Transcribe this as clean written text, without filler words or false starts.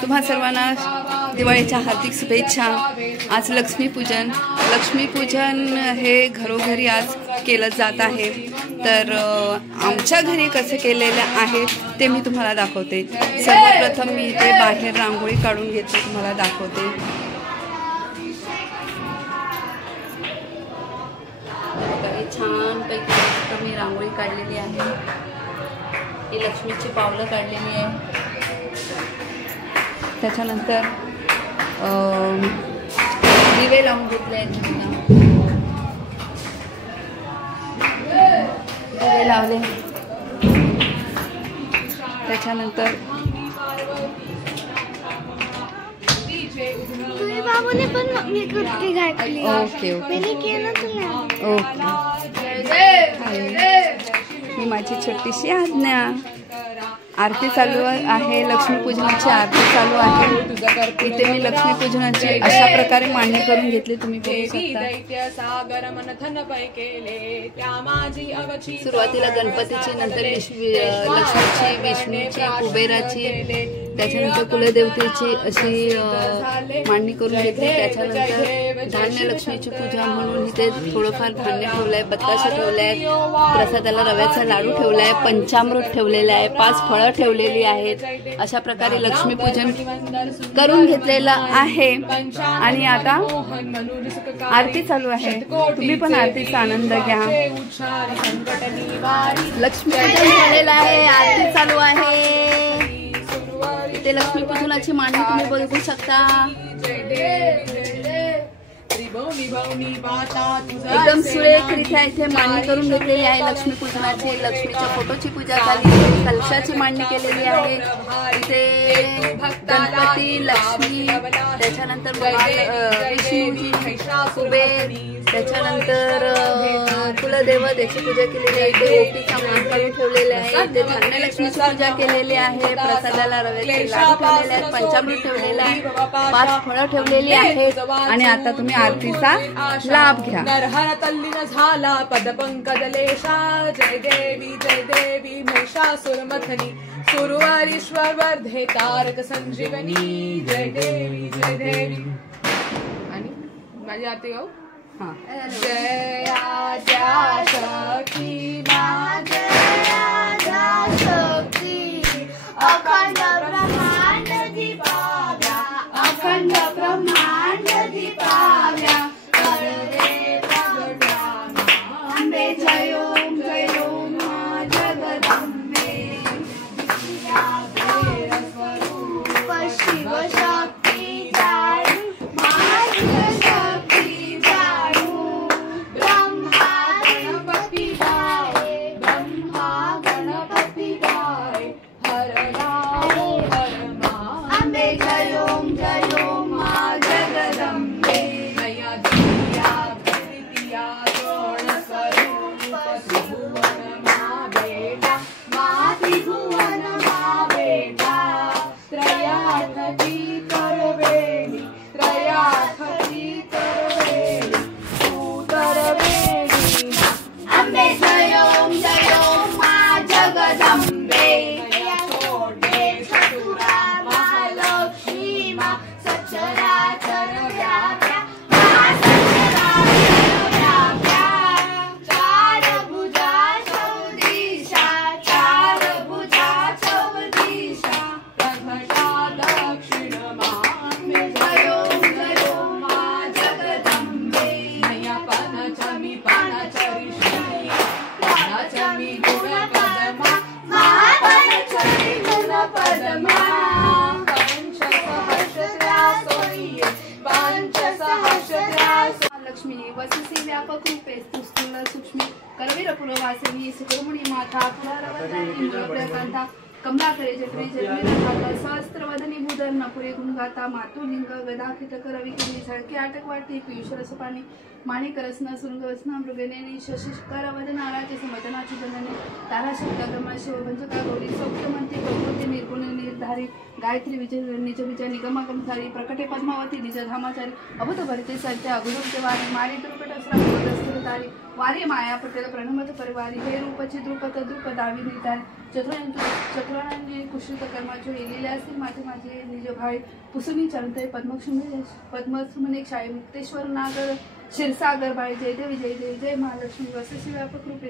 तुम्हा सर्वांना दिवाळीच्या हार्दिक शुभेच्छा। आज लक्ष्मीपूजन हे घरोघरी आज केलं जात आहे। तर आमच्या घरी कसं केलेलं आहे ते मी तुम्हाला दाखवते। सर्वप्रथम मी इथे बाहेर रांगोळी काढून घेते, तुम्हाला दाखवते। छानपैकी मी रांगोळी काढलेली आहे। ही लक्ष्मीची पावलं काढलेली आहे। त्याच्यानंतर दिवे लावून घेतले आहेत, दिवे लावले। त्याच्यानंतर बाबूने पण मी कुर्ती घातली। ओके मैंने किया ना तुला। ओके, ही माझी छोटीशी आज्ञा। आरती चालू आहे, लक्ष्मीपूजनाची आरती चालू आहे। इथे मी लक्ष्मीपूजनाची अशा प्रकारे मांडणी करून घेतली, तुम्ही बघू शकता। सुरुवातीला गणपतीची, नंतर लक्ष्मीची, विष्णूची, कुबेराची, त्याच्यानंतर कुलदेवतेची अशी मांडणी करून घेतली। त्याच्यानंतर धान्य लक्ष्मीची पूजा म्हणून इथे थोडंफार धान्य ठेवलंय, बत्ताशे ठेवले आहेत, प्रसादाला रव्याचा लाडू ठेवलाय, पंचामृत ठेवलेलं आहे, 5 फळं ठेवलेली आहेत। अशा प्रकारे लक्ष्मीपूजन करून घेतलेलं आहे। आणि आता आरती चालू आहे, तुम्ही पण आरतीचा आनंद घ्या। लक्ष्मीपूजन झालेलं आहे, आरती चालू आहे। इथे लक्ष्मीपूजनाची मांडणी तुम्ही बघू शकता। एकदम सुरेखरित्या इथे मांडणी करून घेतलेली आहे लक्ष्मीपूजनाची। लक्ष्मीच्या फोटोची पूजा झाली, कलशाची मांडणी केलेली आहे। इथे गणपती, लक्ष्मी, त्याच्यानंतर विष्णूजी, कुबेर, त्याच्यानंतर कुलदैवत याची पूजा केलेली आहे। इथे ओटीचा मान काढून ठेवलेले आहे। इथे धान्य लक्ष्मीची पूजा केलेली आहे, प्रसादाला रव्याचे लाडू ठेवलेले आहेत, पंचामृत ठेवलेलं आहे, 5 फळं ठेवलेली आहेत। आणि आता तुम्ही आरतीचा लाभ घ्या। नरहर तल्लीन झाला पदपंकजलेशा, जय देवी महिषासुरमथनी, सुरवरीश्वर वर्धे तारक संजीवनी, जय देवी। आणि माझी आरती गाऊ। जया शक्ती मा, जया शक्ती, अखंड ब्रह्मांड दीपाव्या, अखंड ब्रह्मांड दीपाव्या, करदे प्रगटा अंबे, जय ओम मा जगदंबे, स्वरूप शिव शक्ती जाणू, शक्ती जाणू, ब्रह्मा गणपती गाय, हर राम हर मा, अंबे जय ओम मा जगदंबे, नया दिया प्रीतिया द्रोण स्वरूप, त्रिभुवन मा बेटा, त्रिभुवन मा बेटा, त्रयार्थी करवेणी, तू करवेणी, अंबे जय ओम मा जगदंबे, छोटे चतुरा महालक्ष्मी मा, सचराचर व्याप्या, चार भुजा चौदिशा, प्रगटा दक्षिण मा, जय ओम मा जगदंबे, नया पनचमी पनचरिष्ठी, पनचमी गुणपदमा, महापनचमी गुणपदमा, लक्ष्मी वससी व्यापक रूपे स्तुस्थूल सूक्ष्मी, करवीर पुरवासिनी, सुकुर्मुणी माता, फुलारवदनी मुलप्रकांता, कमलाकरे जठरे जन्मे सहस्त्रवदनी भूधर नपुरे गुणगाता, मातुलिंग गदाखित करविकिनी, झळके आटकवाटी, पियुष रसपाणी, माणिक रसना, सुरंग वसना, मृगनेनी, शशिकर वदना, राजे समदनाची जनने, तारा शब्दगमा, शिवभंजका गौरी, सौख्यमंती, गौपती, निर्गुण निर्धारी, गायत्री विजय निज विजय निगमागमधारी, प्रकटे पद्मावती, निज धामाचारी, अभूत भरते सत्य, अभिरुद्ध वारी, मारी दुर्गट तारी वारी माया पटेल प्रणमत परिवारी हे रूपची द्रुपद द्रुप दाविनी तारी चतुरांनी कुशीत कर्माचो येलेले असतील माझे निज भाई पुसुनी चरते पद्मसुमने शाही मुक्तेश्वर नागर क्षीरसागर बाई जय देवी जय देवी जय महालक्ष्मी वसशी व्यापक रूपे